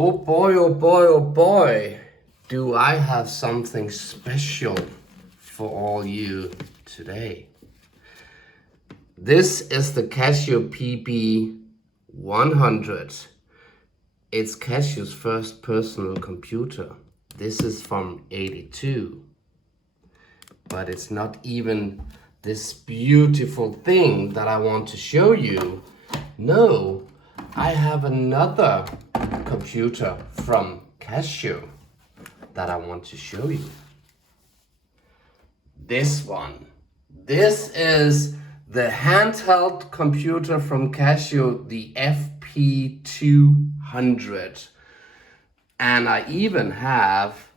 Oh boy, oh boy, oh boy, do I have something special for all you today. This is the Casio FP-100. It's Casio's first personal computer. This is from 82. But it's not even this beautiful thing that I want to show you. No, I have another computer from Casio that I want to show you. This one. This is the handheld computer from Casio, the FP-200. And I even have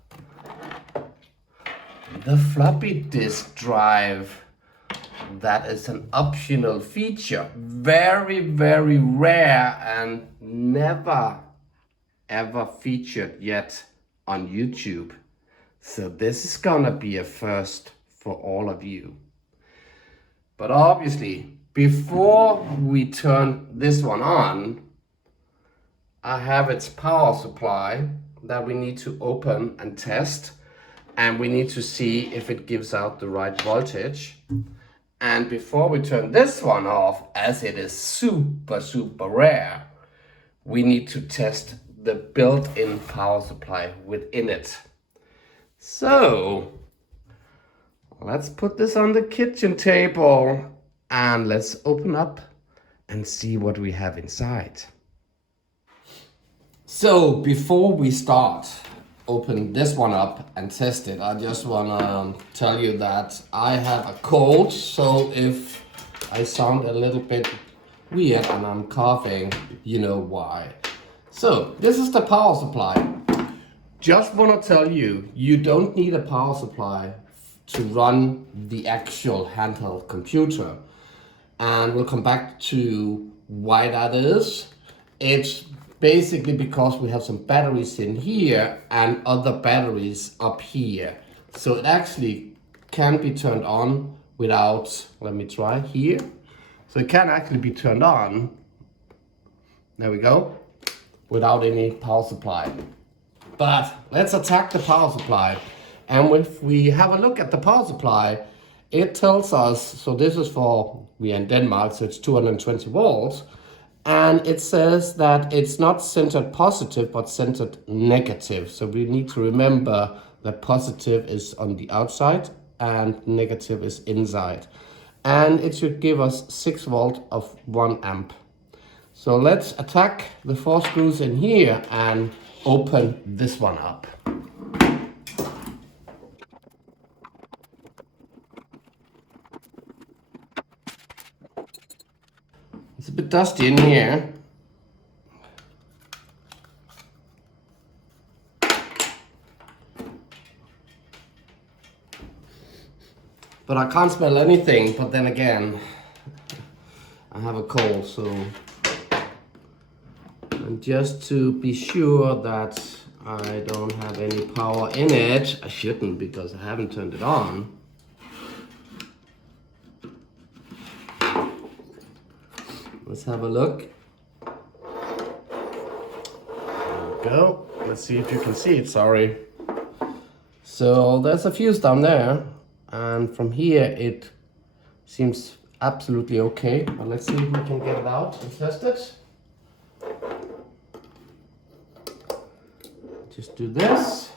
the floppy disk drive. That is an optional feature. Very, very rare and never ever featured yet on YouTube. So this is gonna be a first for all of you. But obviously, before we turn this one on, I have its power supply that we need to open and test. And we need to see if it gives out the right voltage. And before we turn this one off, as it is super, super rare, we need to test the built-in power supply within it. So, let's put this on the kitchen table and let's open up and see what we have inside. So, before we start opening this one up and test it, I just wanna tell you that I have a cold, so if I sound a little bit weird and I'm coughing, you know why. So this is the power supply. Just wanna tell you, you don't need a power supply to run the actual handheld computer. And we'll come back to why that is. It's basically because we have some batteries in here and other batteries up here. So it actually can be turned on without, let me try here. So it can actually be turned on, there we go, without any power supply. But let's attack the power supply. And if we have a look at the power supply, it tells us, so this is for, we are in Denmark, so it's 220 volts. And it says that it's not centered positive, but centered negative. So we need to remember that positive is on the outside and negative is inside. And it should give us 6 volts of 1 amp. So let's attack the 4 screws in here and open this one up. It's a bit dusty in here. But I can't smell anything, but then again, I have a cold, so. And just to be sure that I don't have any power in it, I shouldn't because I haven't turned it on. Let's have a look. There we go. Let's see if you can see it, sorry. So there's a fuse down there, and from here it seems absolutely okay. But let's see if we can get it out and test it. Just do this.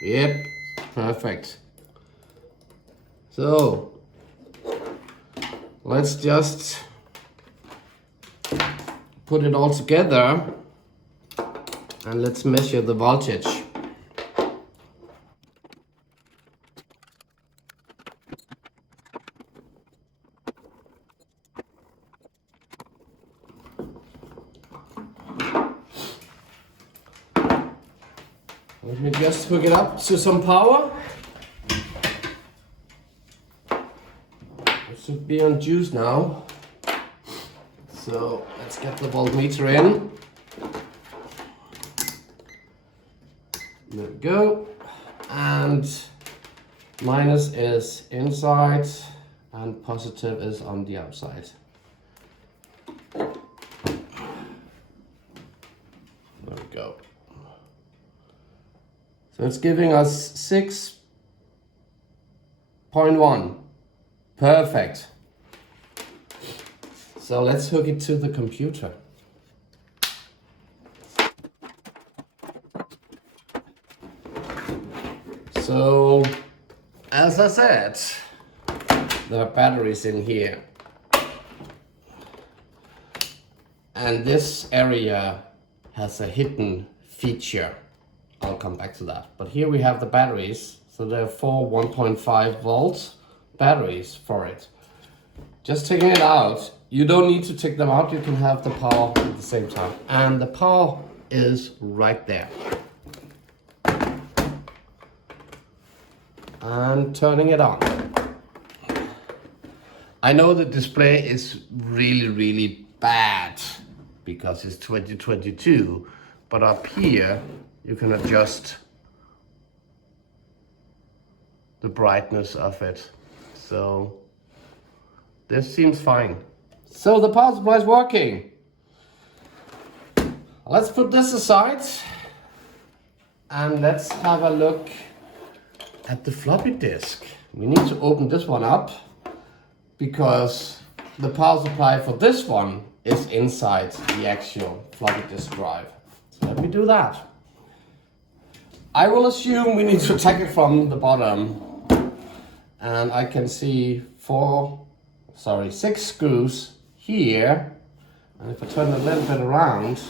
Yep, perfect. So let's just put it all together and let's measure the voltage. Let me just hook it up to some power. be on juice now. So let's get the voltmeter in. There we go. And minus is inside and positive is on the outside. There we go. So it's giving us 6.1. Perfect. So let's hook it to the computer. So, as I said, there are batteries in here. And this area has a hidden feature. I'll come back to that. But here we have the batteries. So there are 4 1.5 volts batteries for it. Just taking it out, you don't need to take them out, you can have the power at the same time. And the power is right there. And turning it on. I know the display is really bad because it's 2022, but up here you can adjust the brightness of it. So this seems fine. So the power supply is working. Let's put this aside and let's have a look at the floppy disk. We need to open this one up because the power supply for this one is inside the actual floppy disk drive. So let me do that. I will assume we need to take it from the bottom, and I can see 6 screws here, and if I turn it a little bit around,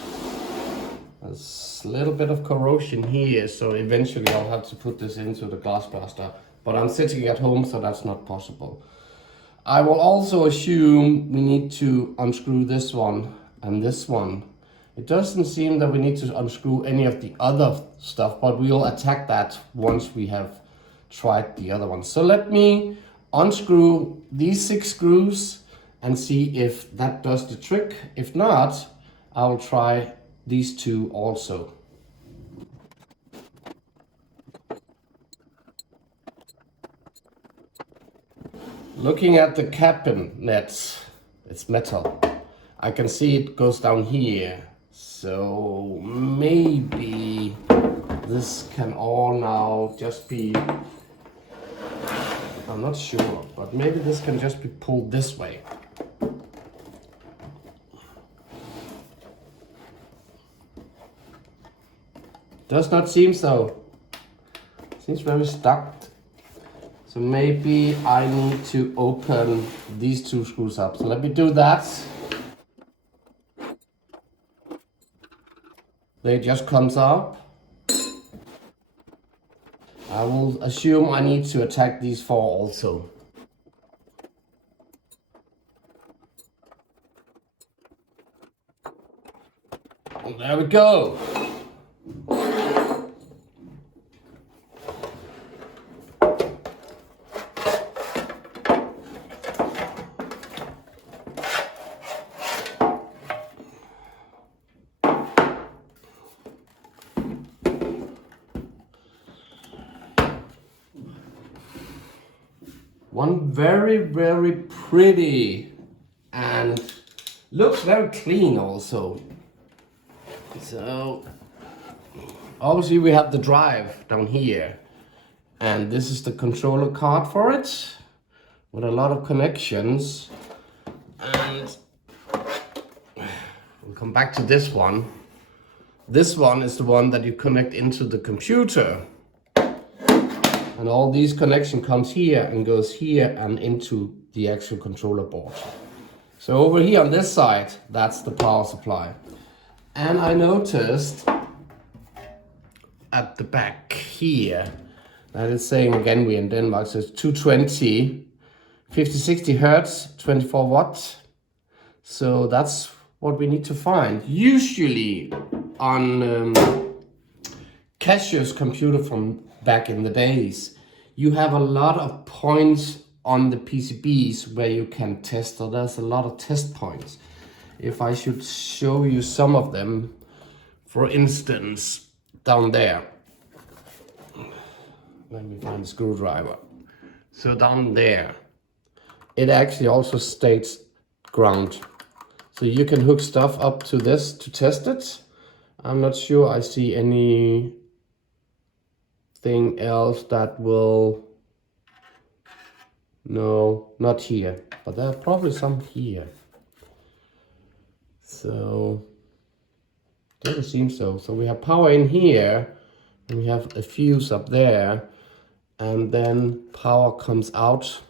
there's a little bit of corrosion here, so eventually I'll have to put this into the glass blaster, but I'm sitting at home, so that's not possible. I will also assume we need to unscrew this one and this one. It doesn't seem that we need to unscrew any of the other stuff, but we'll attack that once we have tried the other one. So let me unscrew these 6 screws and see if that does the trick. If not, I'll try these 2 also. Looking at the cabinet, it's metal. I can see it goes down here. So maybe this can all now just be, I'm not sure, but maybe this can just be pulled this way. Does not seem so. Seems very stuck. So maybe I need to open these 2 screws up. So let me do that. They just comes up. I will assume I need to attack these 4 also. And there we go. One very pretty and looks very clean also. So obviously we have the drive down here, and this is the controller card for it with a lot of connections, and we'll come back to this one. This one is the one that you connect into the computer. And all these connection comes here and goes here and into the actual controller board. So over here on this side, that's the power supply. And I noticed at the back here that it's saying, again, we're in Denmark, so it's 220, 50-60 Hertz, 24 watts. So that's what we need to find. Usually on Casio's computer from back in the days, you have a lot of points on the PCBs where you can test. So there's a lot of test points. If I should show you some of them, for instance, down there. Let me find the screwdriver. So down there, it actually also states ground. So you can hook stuff up to this to test it. I'm not sure I see anything else that will, no, not here, but there are probably some here. So, doesn't seem so. So we have power in here, and we have a fuse up there, and then power comes out.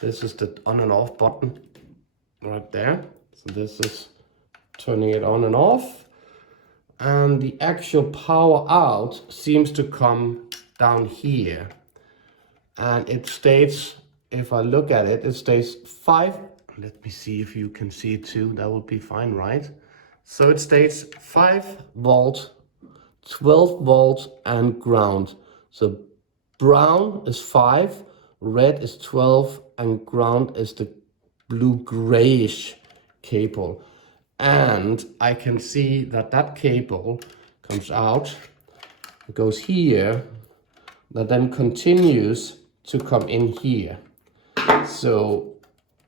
This is the on and off button right there. So this is turning it on and off. And the actual power out seems to come down here. And it states, if I look at it, it states 5. Let me see if you can see it too. That would be fine, right? So it states 5 volt, 12 volts, and ground. So brown is 5, red is 12, and ground is the blue grayish cable. And I can see that that cable comes out, goes here, that then continues to come in here. So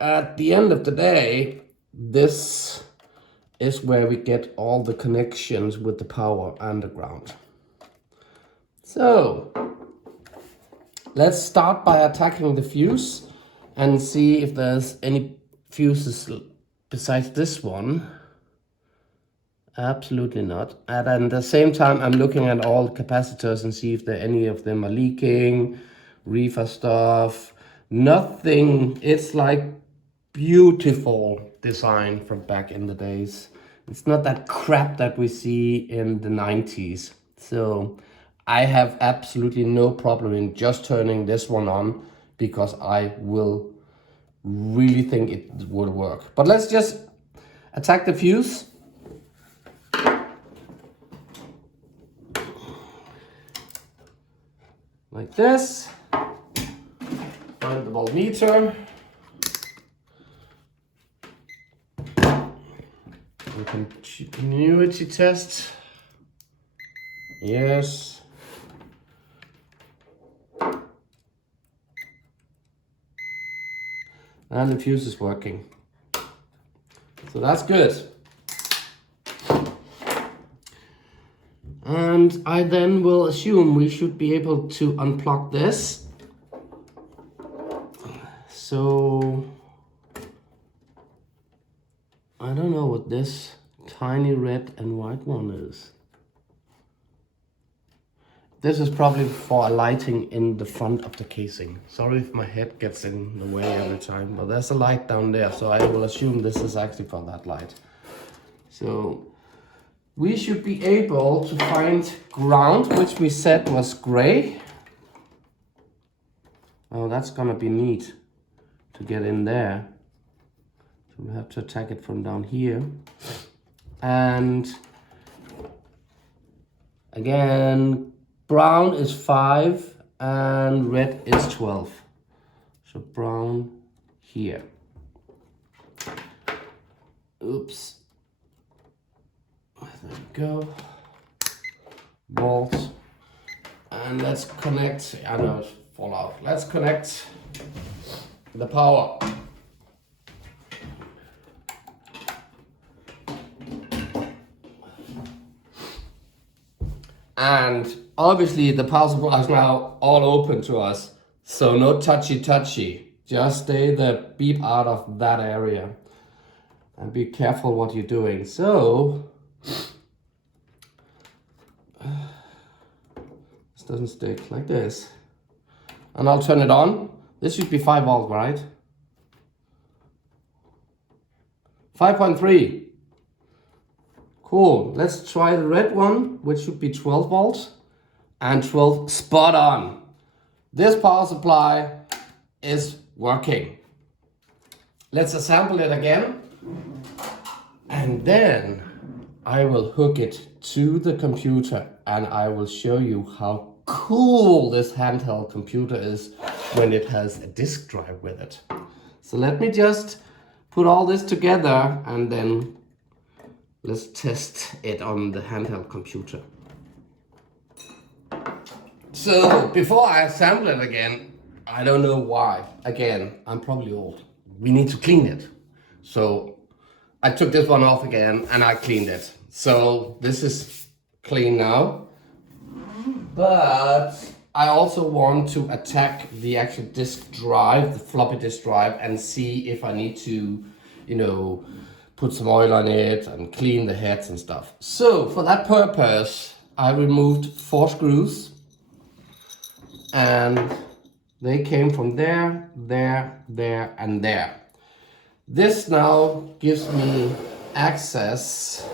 at the end of the day, this is where we get all the connections with the power and the ground. So let's start by attacking the fuse and see if there's any fuses besides this one. Absolutely not. And at the same time, I'm looking at all the capacitors and see if any of them are leaking, reefer stuff, nothing. It's like beautiful design from back in the days. It's not that crap that we see in the 90s. So I have absolutely no problem in just turning this one on because I will really think it will work. But let's just attack the fuse. Like this. Find the voltmeter. Continuity test. Yes. And the fuse is working. So that's good. And I then will assume we should be able to unplug this. So I don't know what this tiny red and white one is. This is probably for lighting in the front of the casing. Sorry if my head gets in the way every time, but there's a light down there, so I will assume this is actually for that light. So we should be able to find ground, which we said was gray. Oh, that's gonna be neat to get in there. So we have to attack it from down here. And again, brown is 5 and red is 12. So brown here. Oops. There we go. Bolts. And let's connect. I know it's fall out. Let's connect the power. And obviously the power supply is now all open to us. So no touchy. Just stay the beep out of that area. And be careful what you're doing. So this doesn't stick like this. And I'll turn it on. This should be 5 volts, right? 5.3. Cool. Let's try the red one, which should be 12 volts. And 12, spot on. This power supply is working. Let's assemble it again. And then I will hook it to the computer and I will show you how cool this handheld computer is when it has a disk drive with it. So let me just put all this together and then let's test it on the handheld computer. So before I assemble it again, I don't know why. Again, I'm probably old. We need to clean it. So I took this one off again and I cleaned it. So this is clean now. But I also want to attack the actual disk drive, the floppy disk drive, and see if I need to, you know, put some oil on it and clean the heads and stuff. So for that purpose, I removed 4 screws and they came from there, there, there, and there. This now gives me access,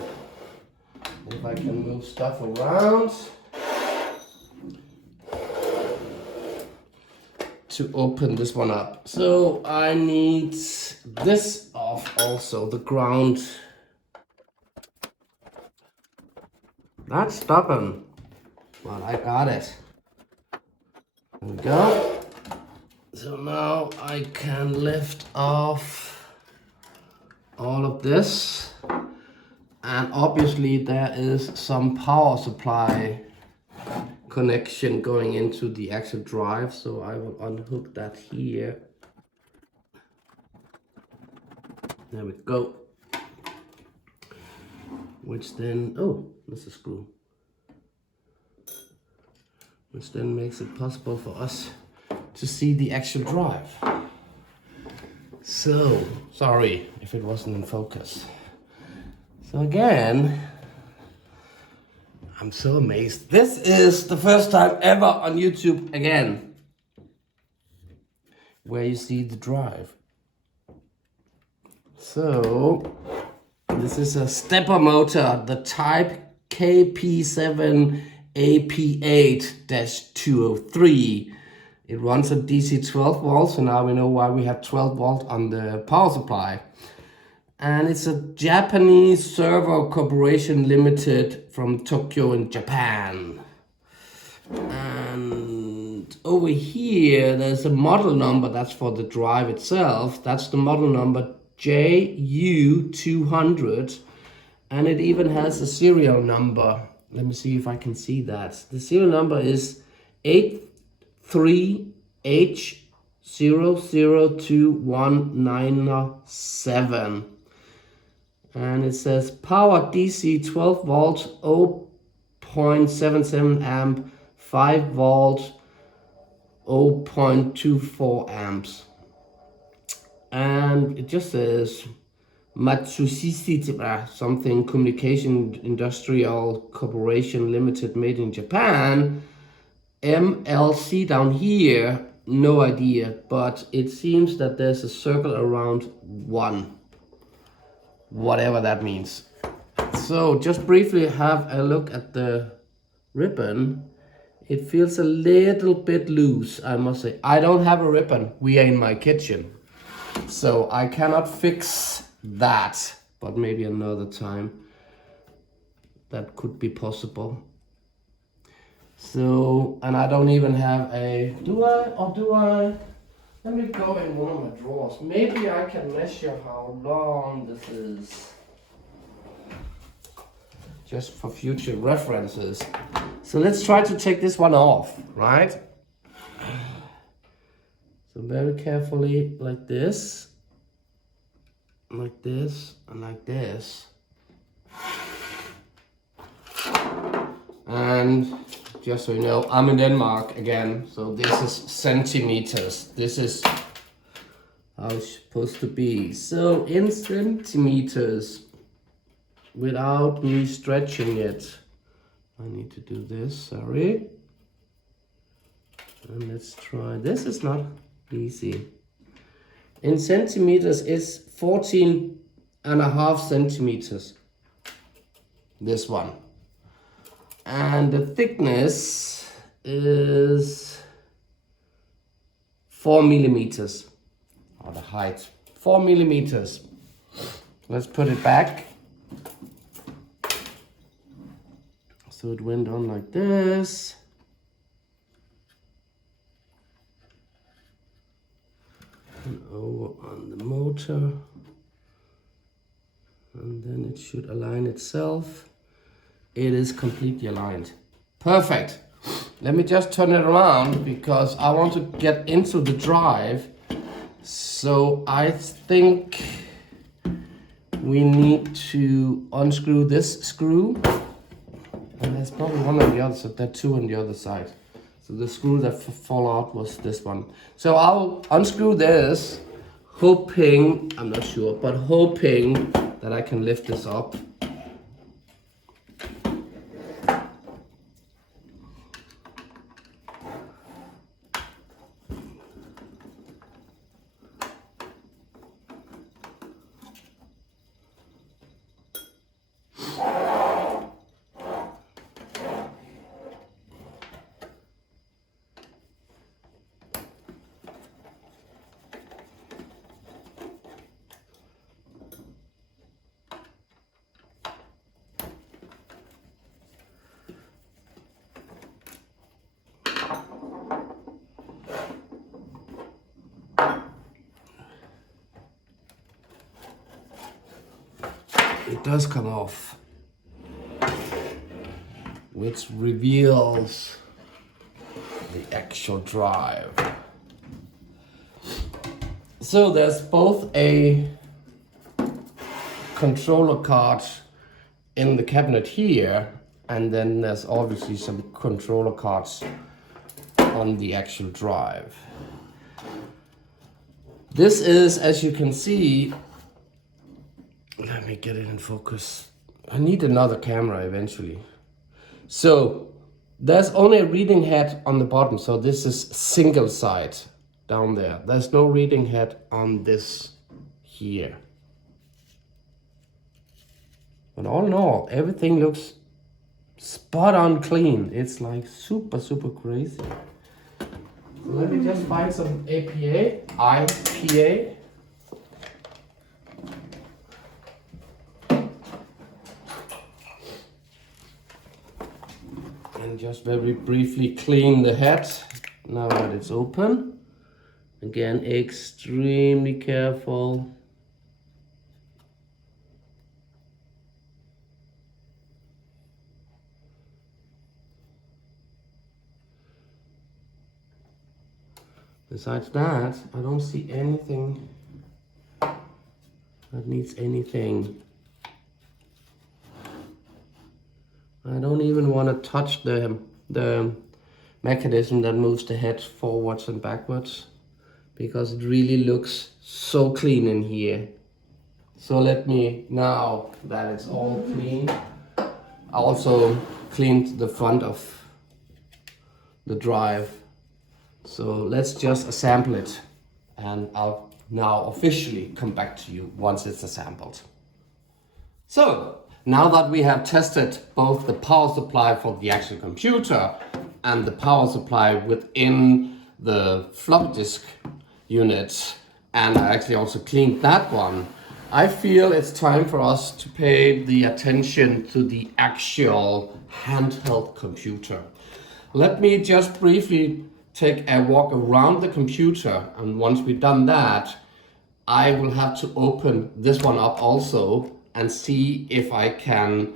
if I can move stuff around, to open this one up. So I need this off also, the ground. That's stubborn, but I got it. There we go. So now I can lift off all of this. And obviously there is some power supply connection going into the actual drive, so I will unhook that here. There we go. Which then, oh, that's a screw. Which then makes it possible for us to see the actual drive. So, sorry if it wasn't in focus. So again, I'm so amazed. This is the first time ever on YouTube again where you see the drive. So this is a stepper motor, the type KP7AP8-203. It runs at DC 12 volts, so now we know why we have 12 volt on the power supply. And it's a Japanese Servo Corporation Limited from Tokyo in Japan. And over here, there's a model number that's for the drive itself. That's the model number JU200. And it even has a serial number. Let me see if I can see that. The serial number is 83H002197. And it says power DC 12 volt, 0.77 amp, 5 volt, 0.24 amps. And it just says Matsushita something Communication Industrial Corporation Limited, made in Japan. MLC down here, no idea, but it seems that there's a circle around 1. Whatever that means. So just briefly have a look at the ribbon. It feels a little bit loose, I must say. I don't have a ribbon. We are in my kitchen, so I cannot fix that, but maybe another time that could be possible. So, and I don't even have a, do I? Let me go in one of my drawers. Maybe I can measure how long this is, just for future references. So let's try to take this one off, right? So very carefully, like this, and like this. And just so you know, I'm in Denmark again, so this is centimeters. This is how it's supposed to be. So in centimeters, without me stretching it, I need to do this, sorry. And let's try, this is not easy. In centimeters is 14.5 centimeters, this one. And the thickness is 4 millimeters, or the height, 4 millimeters. Let's put it back. So it went on like this. center. And then it should align itself. It is completely aligned. Perfect. Let me just turn it around because I want to get into the drive. So I think we need to unscrew this screw. And there's probably one on the other side. There are two on the other side. So the screw that fall out was this one. So I'll unscrew this, hoping, I'm not sure, but hoping that I can lift this up. It does come off, which reveals the actual drive. So there's both a controller card in the cabinet here, and then there's obviously some controller cards on the actual drive. This is, as you can see, let me get it in focus. I need another camera eventually. So there's only a reading head on the bottom. So this is single side down there. There's no reading head on this here. But all in all, everything looks spot on clean. It's like super, super crazy. So let me just find some IPA. And just very briefly clean the head now that it's open. Again, extremely careful. Besides that, I don't see anything that needs anything. I don't even want to touch the mechanism that moves the head forwards and backwards, because it really looks so clean in here. So let me, now that it's all clean, I also cleaned the front of the drive. So let's just assemble it, and I'll now officially come back to you once it's assembled. So now that we have tested both the power supply for the actual computer and the power supply within the floppy disk unit, and I actually also cleaned that one, I feel it's time for us to pay the attention to the actual handheld computer. Let me just briefly take a walk around the computer, and once we've done that, I will have to open this one up also and see if I can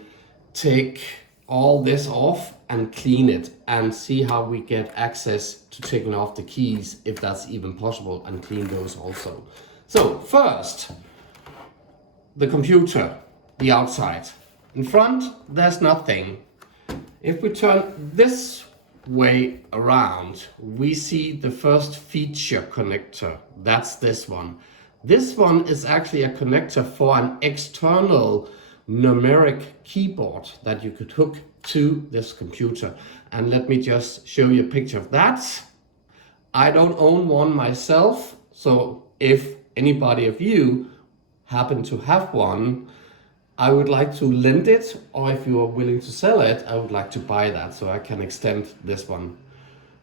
take all this off and clean it, and see how we get access to taking off the keys, if that's even possible, and clean those also. So first, the computer, the outside. In front, there's nothing. If we turn this way around, we see the first feature connector. That's this one. This one is actually a connector for an external numeric keyboard that you could hook to this computer. And let me just show you a picture of that. I don't own one myself, so if anybody of you happen to have one, I would like to lend it, or if you are willing to sell it, I would like to buy that so I can extend this one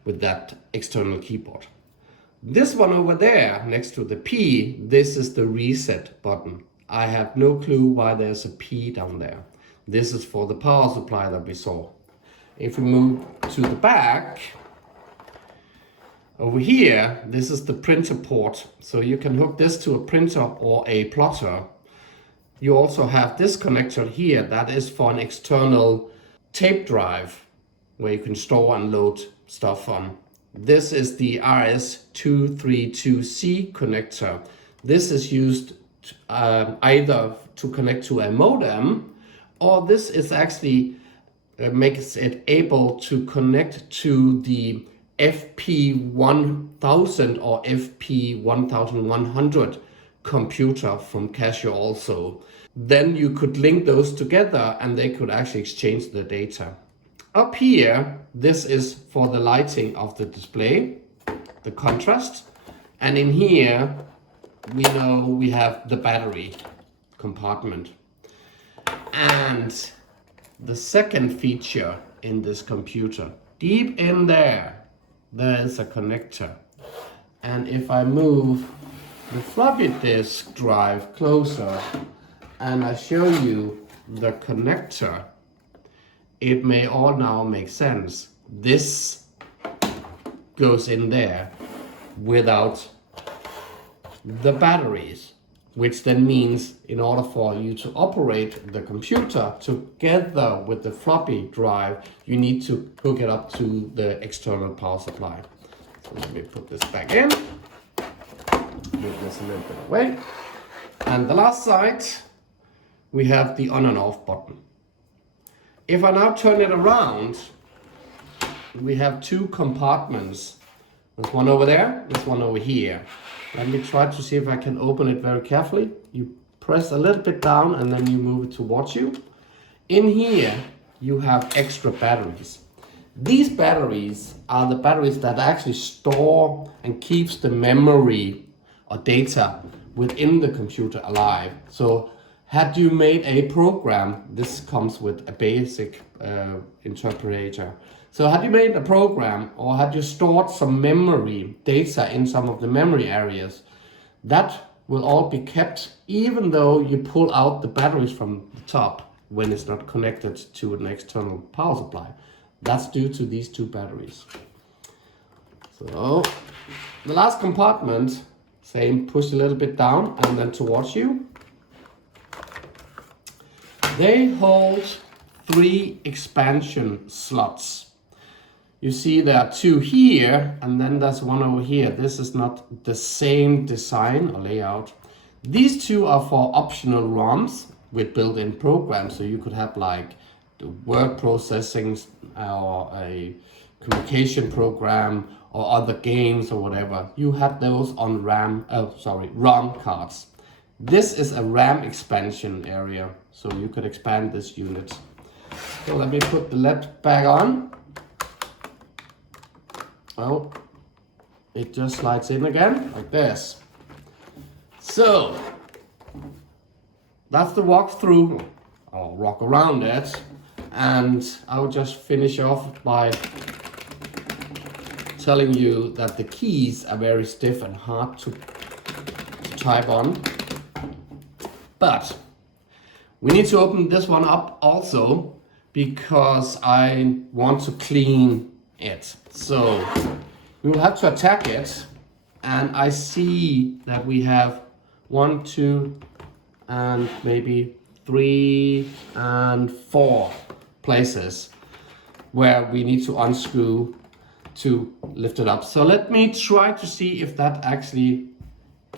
with that external keyboard. This one over there next to the P, this is the reset button. I have no clue why there's a P down there. This is for the power supply that we saw. If we move to the back, Over here, this is the printer port. So you can hook this to a printer or a plotter. You also have this connector here that is for an external tape drive where you can store and load stuff on. This is the RS232C connector. This is used either to connect to a modem, or this is actually makes it able to connect to the FP-1000 or FP-1100 computer from Casio also. Then you could link those together and they could actually exchange the data. Up here, this is for the lighting of the display, the contrast. And in here, we know we have the battery compartment. And the second feature in this computer, deep in there is a connector. And if I move the floppy disk drive closer and I show you the connector, it may all now make sense. This goes in there without the batteries, which then means in order for you to operate the computer together with the floppy drive, you need to hook it up to the external power supply. So let me put this back in, move this a little bit away. And the last side, we have the on and off button. If I now turn it around, we have two compartments. There's one over there, there's one over here. Let me try to see if I can open it very carefully. You press a little bit down and then you move it towards you. In here, you have extra batteries. These batteries are the batteries that actually store and keeps the memory or data within the computer alive. So had you made a program, this comes with a basic interpreter. So had you made a program or had you stored some memory data in some of the memory areas, that will all be kept even though you pull out the batteries from the top when it's not connected to an external power supply. That's due to these two batteries. So the last compartment, same, push a little bit down and then towards you. They hold 3 expansion slots. You see there are 2 here and then there's one over here. This is not the same design or layout. These 2 are for optional ROMs with built-in programs. So you could have like the word processing or a communication program or other games or whatever. You have those on ROM cards. This is a RAM expansion area, so you could expand this unit. So let me put the lid back on. Oh, it just slides in again, like this. So, that's the walkthrough. I'll walk around it, and I'll just finish off by telling you that the keys are very stiff and hard to type on. But we need to open this one up also because I want to clean it. So we will have to attack it, and I see that we have 1, 2, and maybe 3 and 4 places where we need to unscrew to lift it up. So let me try to see if that actually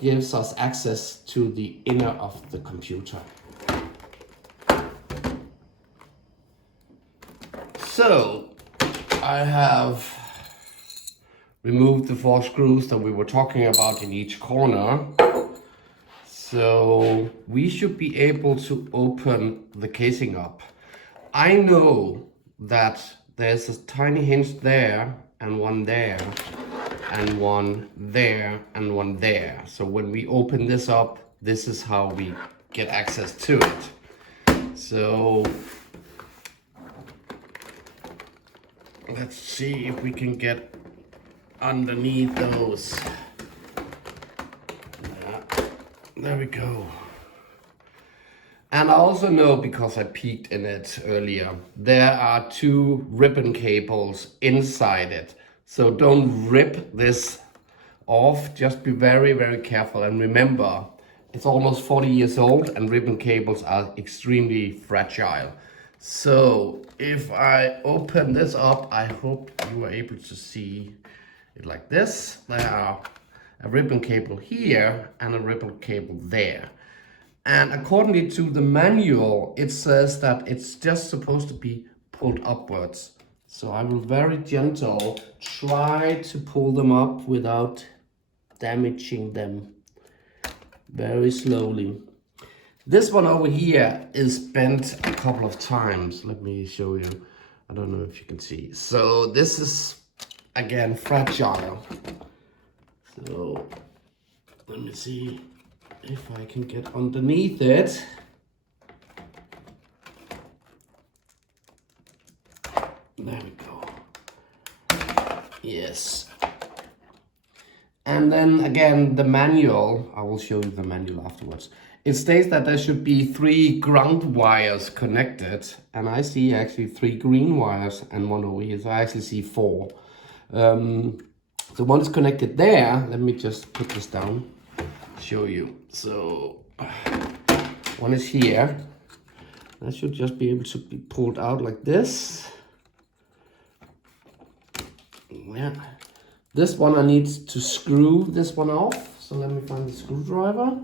gives us access to the inner of the computer. So I have removed the 4 screws that we were talking about in each corner. So we should be able to open the casing up. I know that there's a tiny hinge there and one there and one there and one there. So when we open this up, this is how we get access to it. So let's see if we can get underneath those. There we go. And I also know, because I peeked in it earlier, there are 2 ribbon cables inside it. So don't rip this off, just be very, very careful. And remember, it's almost 40 years old and ribbon cables are extremely fragile. So if I open this up, I hope you are able to see it like this. There are a ribbon cable here and a ribbon cable there. And according to the manual, it says that it's just supposed to be pulled upwards. So I will very gentle try to pull them up without damaging them. Very slowly. This one over here is bent a couple of times. Let me show you. I don't know if you can see. So this is again fragile. So let me see if I can get underneath it. There we go. Yes. And then again, the manual, I will show you the manual afterwards. It states that there should be 3 ground wires connected. And I see actually 3 green wires and 1 over here. So I actually see 4. So one is connected there. Let me just put this down, show you. So one is here. That should just be able to be pulled out like this. Yeah. This one I need to screw this one off. So let me find the screwdriver.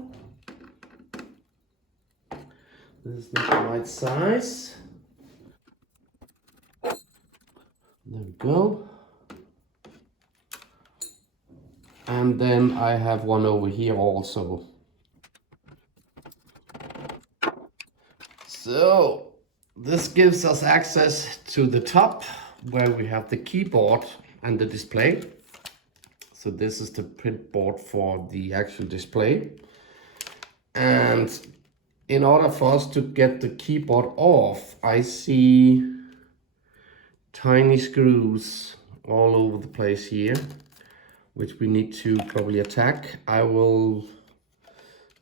This is not the right size. There we go. And then I have one over here also. So this gives us access to the top where we have the keyboard and the display. So this is the print board for the actual display. And in order for us to get the keyboard off, I see tiny screws all over the place here, which we need to probably attack. I will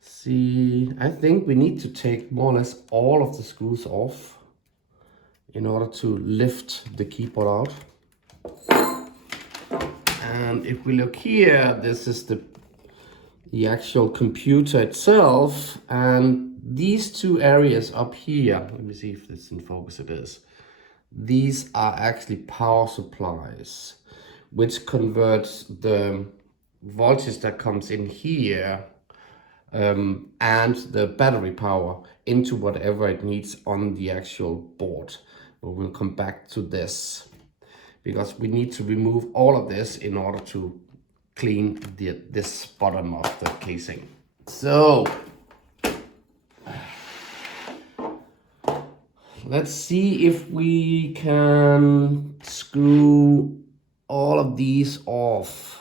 see, I think we need to take more or less all of the screws off in order to lift the keyboard out. And if we look here, this is the actual computer itself. And these 2 areas up here, let me see if this in focus, it is. These are actually power supplies, which converts the voltage that comes in here and the battery power into whatever it needs on the actual board. We'll come back to this because we need to remove all of this in order to clean this bottom of the casing. So let's see if we can screw all of these off.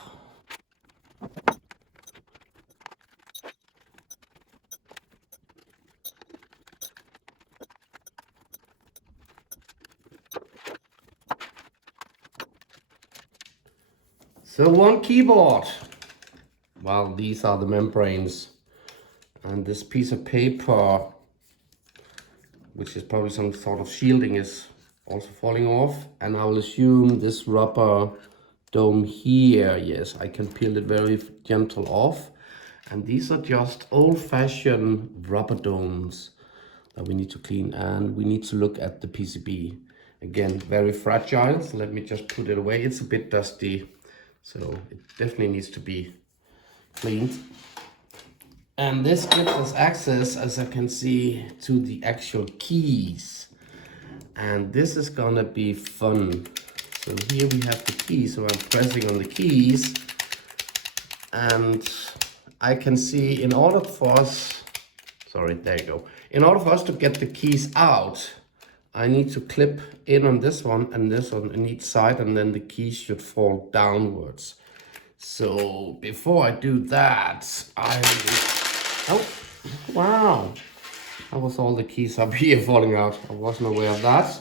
So one keyboard. Well, these are the membranes. And this piece of paper, which is probably some sort of shielding, is also falling off. And I will assume this rubber dome here, yes, I can peel it very gentle off. And these are just old-fashioned rubber domes that we need to clean. And we need to look at the PCB. Again, very fragile, so let me just put it away. It's a bit dusty, so it definitely needs to be cleaned. And this gives us access, as I can see, to the actual keys. And this is gonna be fun. So here we have the keys, so I'm pressing on the keys. And I can see in order for us, sorry, there you go. In order for us to get the keys out, I need to clip in on this one and this one on each side, and then the keys should fall downwards. So before I do that, oh, wow. That was all the keys up here falling out. I wasn't aware of that.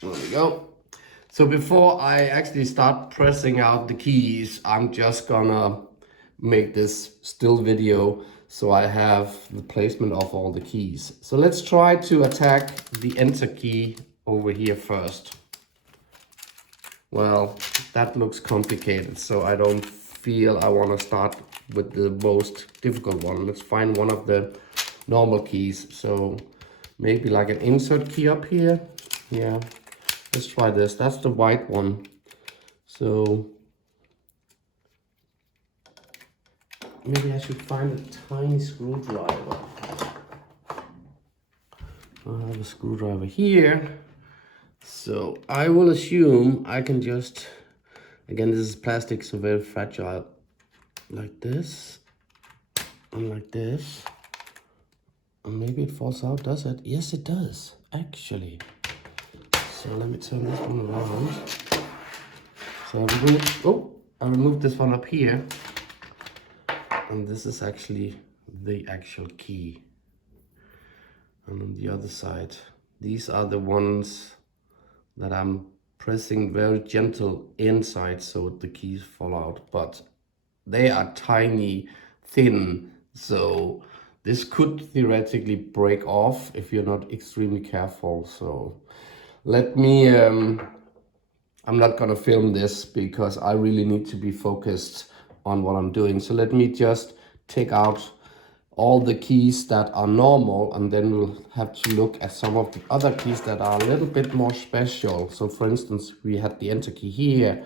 There we go. So before I actually start pressing out the keys, I'm just gonna make this still video so I have the placement of all the keys. So let's try to attack the enter key over here first. Well, that looks complicated, so I don't feel I want to start with the most difficult one. Let's find one of the normal keys. So maybe like an insert key up here. Yeah, let's try this. That's the white one. So maybe I should find a tiny screwdriver. I have a screwdriver here. So I will assume I can just, again, this is plastic, so very fragile, like this, and like this. And maybe it falls out, does it? Yes, it does, actually. So let me turn this one around. So I removed this one up here. And this is actually the actual key. And on the other side, these are the ones that I'm pressing very gentle inside so the keys fall out, but they are tiny, thin, so this could theoretically break off if you're not extremely careful. So let me, I'm not gonna film this because I really need to be focused on what I'm doing. So let me just take out all the keys that are normal, and then we'll have to look at some of the other keys that are a little bit more special. So for instance, we had the enter key here,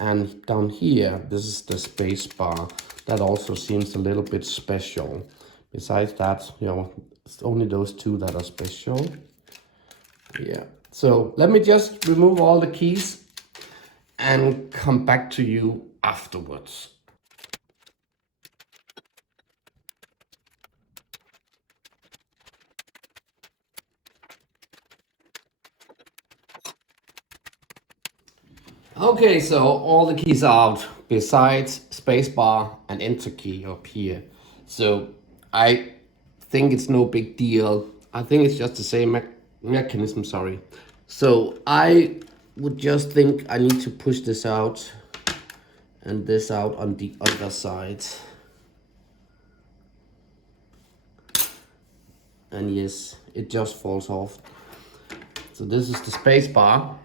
and down here, this is the space bar. That also seems a little bit special. Besides that, you know, it's only those two that are special. Yeah, so let me just remove all the keys and come back to you afterwards. Okay, so all the keys are out besides spacebar and enter key up here. So I think it's no big deal. I think it's just the same mechanism, sorry. So I would just think I need to push this out and this out on the other side. And yes, it just falls off. So this is the spacebar.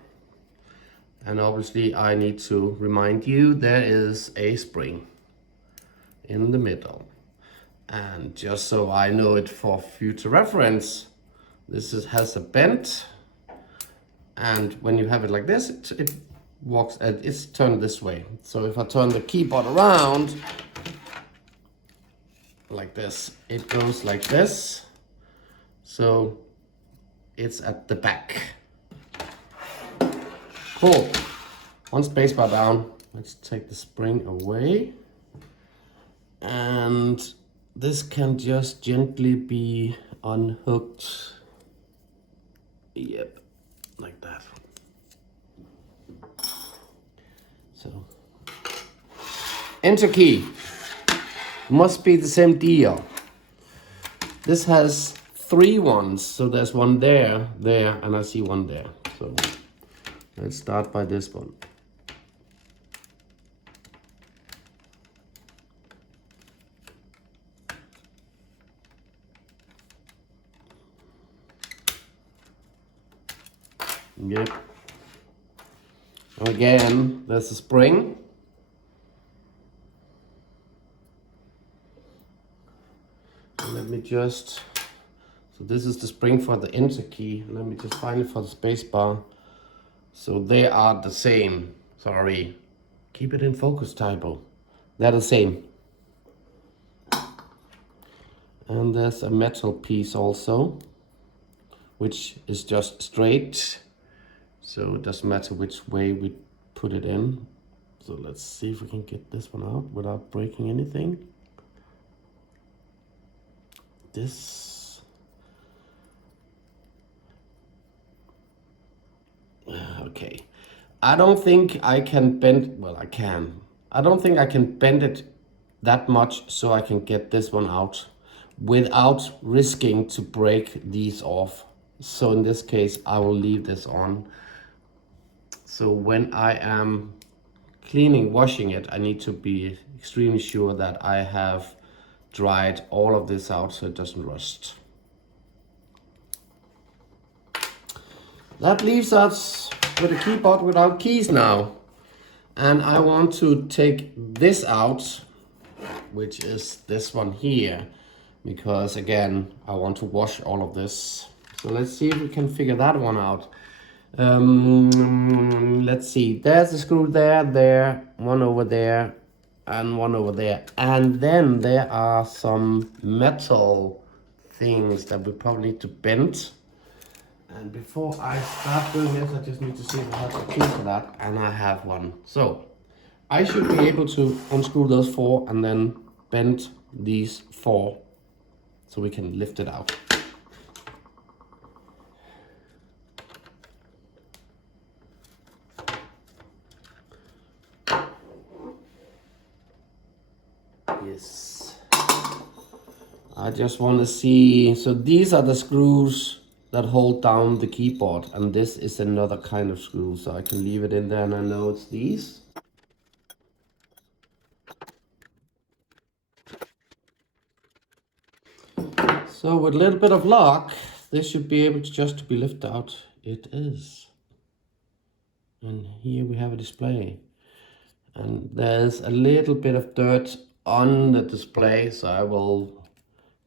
And obviously I need to remind you there is a spring in the middle. And just so I know it for future reference, this has a bend. And when you have it like this, it walks, it's turned this way. So if I turn the keyboard around like this, it goes like this. So it's at the back. Cool. One spacebar down. Let's take the spring away. And this can just gently be unhooked. Yep, like that. So, enter key. Must be the same deal. This has 3 ones, so there's one there, and I see one there. So let's start by this one. Yep. Again, there's a spring. And let me just, so this is the spring for the enter key. Let me just find it for the space bar. So they are the same. Sorry. Keep it in focus, typo. They're the same. And there's a metal piece also, which is just straight. So it doesn't matter which way we put it in. So let's see if we can get this one out without breaking anything. This. Okay. I don't think I can bend, well, I can. I don't think I can bend it that much so I can get this one out without risking to break these off. So in this case, I will leave this on. So when I am washing it, I need to be extremely sure that I have dried all of this out so it doesn't rust. That leaves us with a keyboard without keys now. And I want to take this out, which is this one here, because again, I want to wash all of this. So let's see if we can figure that one out. Let's see, there's a screw there, one over there, and one over there. And then there are some metal things that we probably need to bend. And before I start doing this, I just need to see if I have a key for that, and I have one. So I should be able to unscrew those 4 and then bend these 4 so we can lift it out. Yes. I just want to see, so these are the screws that hold down the keyboard, and this is another kind of screw, so I can leave it in there and I know it's these. So with a little bit of luck, this should be able to just be lifted out. It is. And here we have a display. And there's a little bit of dirt on the display, so I will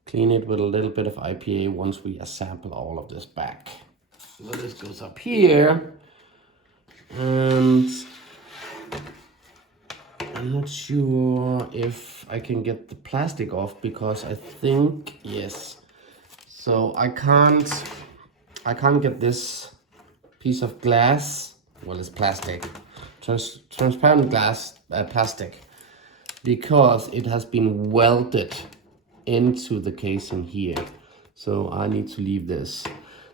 clean it with a little bit of IPA once we assemble all of this back. So this goes up here, and I'm not sure if I can get the plastic off, because I think, yes. So I can't get this piece of glass, well, it's plastic, transparent glass, plastic, because it has been welded into the casing here. So I need to leave this.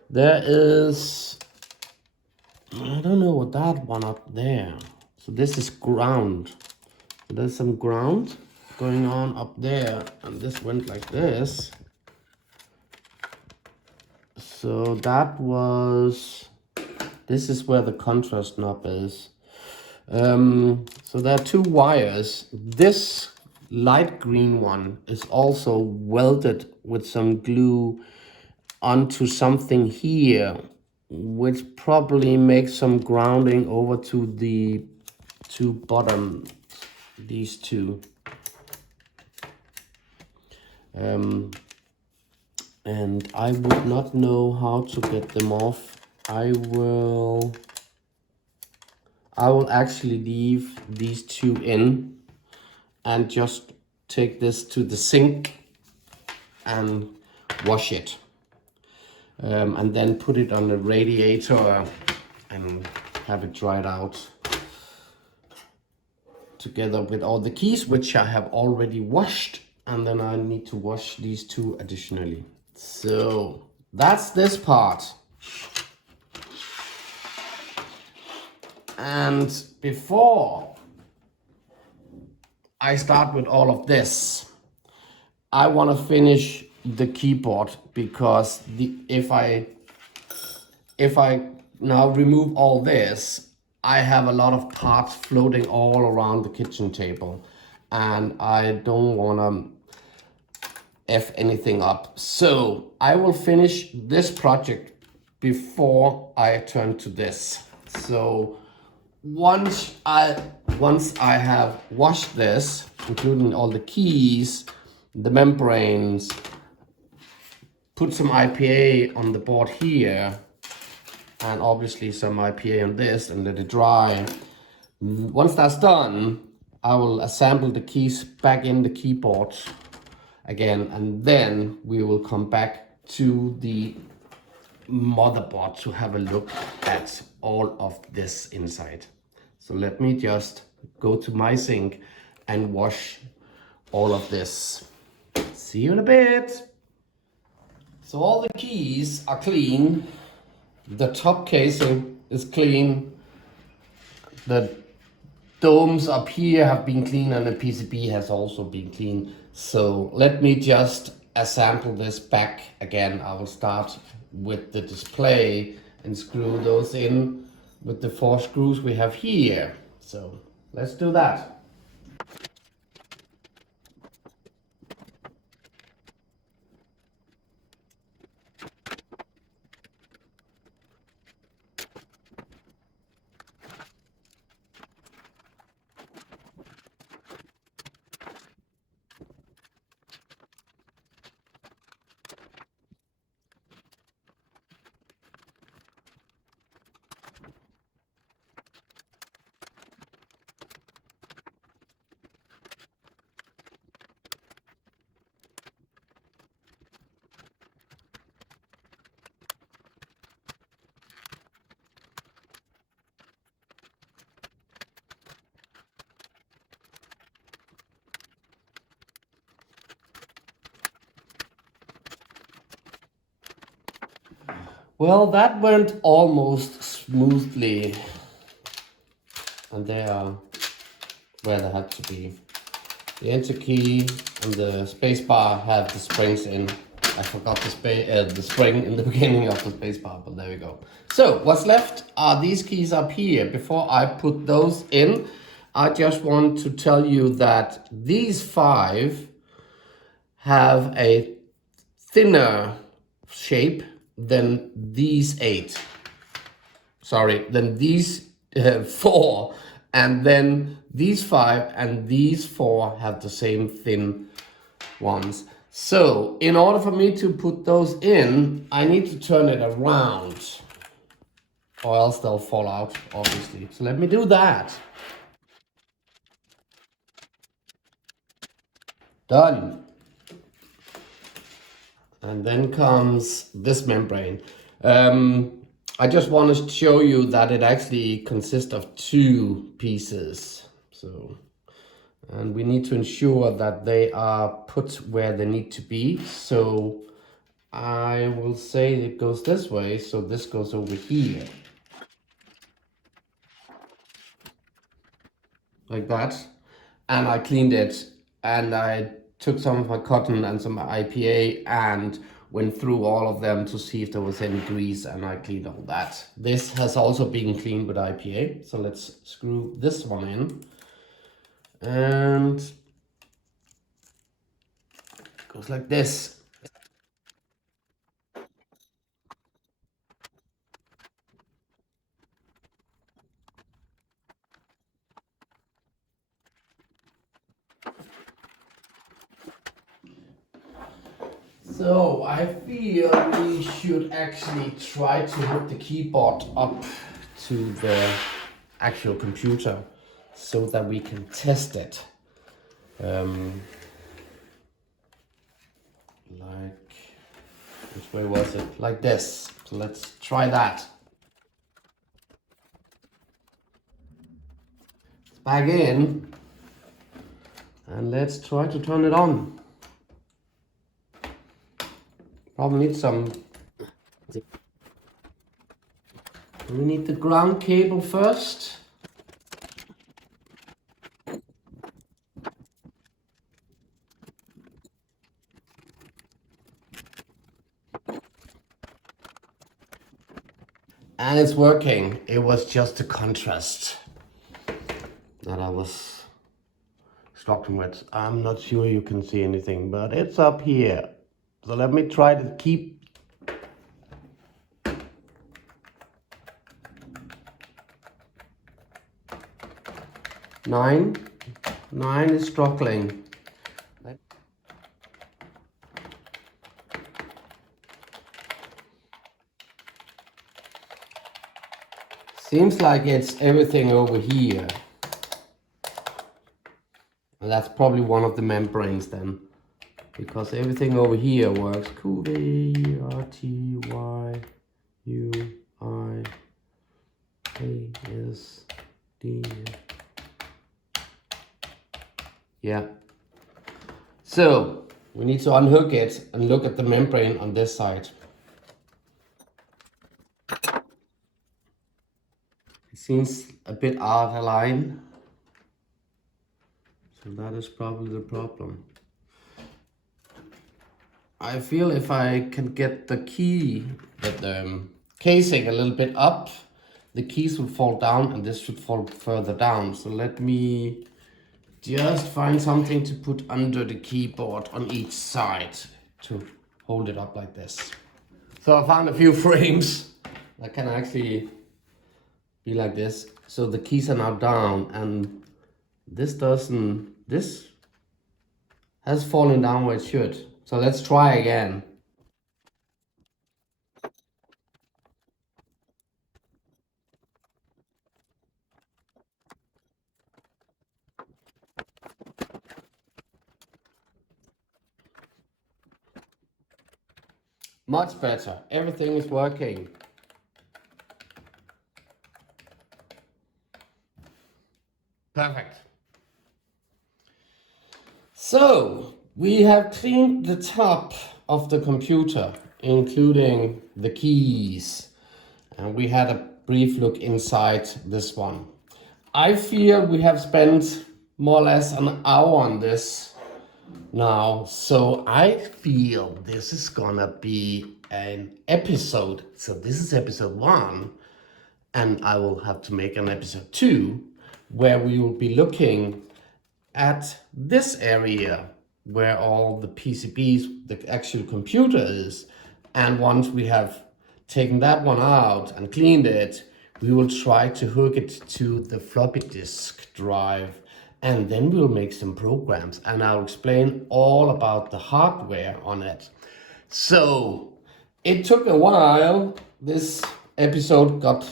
There is, I don't know what that one up there. So this is ground. So there's some ground going on up there, and this went like this. So that was, this is where the contrast knob is. So there are 2 wires. This light green one is also welded with some glue onto something here, which probably makes some grounding over to the 2 bottom, these 2. And I would not know how to get them off. I will actually leave these 2 in and just take this to the sink and wash it. And then put it on the radiator and have it dried out together with all the keys, which I have already washed. And then I need to wash these 2 additionally. So that's this part. And before I start with all of this, I want to finish the keyboard, because if I now remove all this, I have a lot of parts floating all around the kitchen table, and I don't want to F anything up. So I will finish this project before I turn to this. So once I have washed this, including all the keys, the membranes, put some IPA on the board here, and obviously some IPA on this, and let it dry. Once that's done, I will assemble the keys back in the keyboard again, and then we will come back to the motherboard to have a look at all of this inside. So let me just go to my sink and wash all of this. See you in a bit. So all the keys are clean. The top casing is clean. The domes up here have been clean, and the PCB has also been clean. So let me just assemble this back again. I will start with the display and screw those in with the 4 screws we have here. So let's do that. Well, that went almost smoothly. And they are where they have to be. The enter key and the space bar have the springs in. I forgot the spring in the beginning of the space bar, but there we go. So what's left are these keys up here. Before I put those in, I just want to tell you that these 5 have a thinner shape than these 8. Sorry, than these 4. And then these 5 and these 4 have the same thin ones. So in order for me to put those in, I need to turn it around, or else they'll fall out, obviously. So let me do that. Done. And then comes this membrane. I just want to show you that it actually consists of 2 pieces. And we need to ensure that they are put where they need to be. So I will say it goes this way, so this goes over here. Like that. And I cleaned it, and I took some of my cotton and some IPA and went through all of them to see if there was any grease, and I cleaned all that. This has also been cleaned with IPA, so let's screw this one in. And it goes like this. So I feel we should actually try to hook the keyboard up to the actual computer so that we can test it. Like, which way was it? Like this. So let's try that. It's back in. And let's try to turn it on. Probably need some. We need the ground cable first. And it's working. It was just the contrast that I was struggling with. I'm not sure you can see anything, but it's up here. So let me try to keep. Nine is struggling. Seems like it's everything over here. And that's probably one of the membranes then. Because everything over here works. QV, RT, Y, U, I, A, S, D. Yeah. So we need to unhook it and look at the membrane on this side. It seems a bit out of line. So that is probably the problem. I feel if I can get the casing a little bit up, the keys will fall down and this should fall further down. So let me just find something to put under the keyboard on each side to hold it up like this. So I found a few frames that can actually be like this. So the keys are now down, and this has fallen down where it should. So let's try again. Much better. Everything is working. Perfect. So we have cleaned the top of the computer. including the keys. And we had a brief look inside this one. I feel we have spent more or less an hour on this now, so I feel this is gonna be an episode. So this is episode 1, and I will have to make an episode 2 where we will be looking at this area where all the PCBs, the actual computer is. And once we have taken that one out and cleaned it, we will try to hook it to the floppy disk drive, and then we'll make some programs, and I'll explain all about the hardware on it. So it took a while. This episode got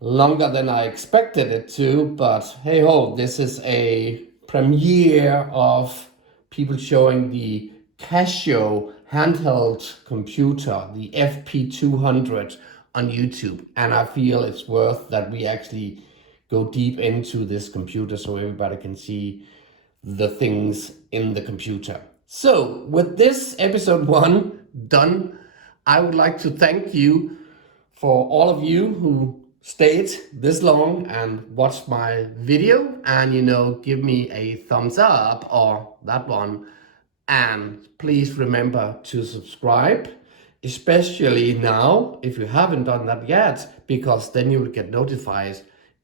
longer than I expected it to, but hey ho, this is a premiere of people showing the Casio handheld computer, the FP-200 on YouTube, and I feel it's worth that we actually go deep into this computer so everybody can see the things in the computer. So with this episode 1 done, I would like to thank you for all of you who stayed this long and watched my video, and give me a thumbs up or that one. And please remember to subscribe, especially now if you haven't done that yet, because then you will get notified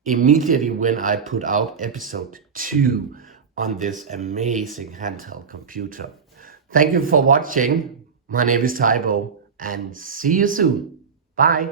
immediately when I put out episode 2 on this amazing handheld computer. Thank you for watching. My name is Tybo, and see you soon. Bye.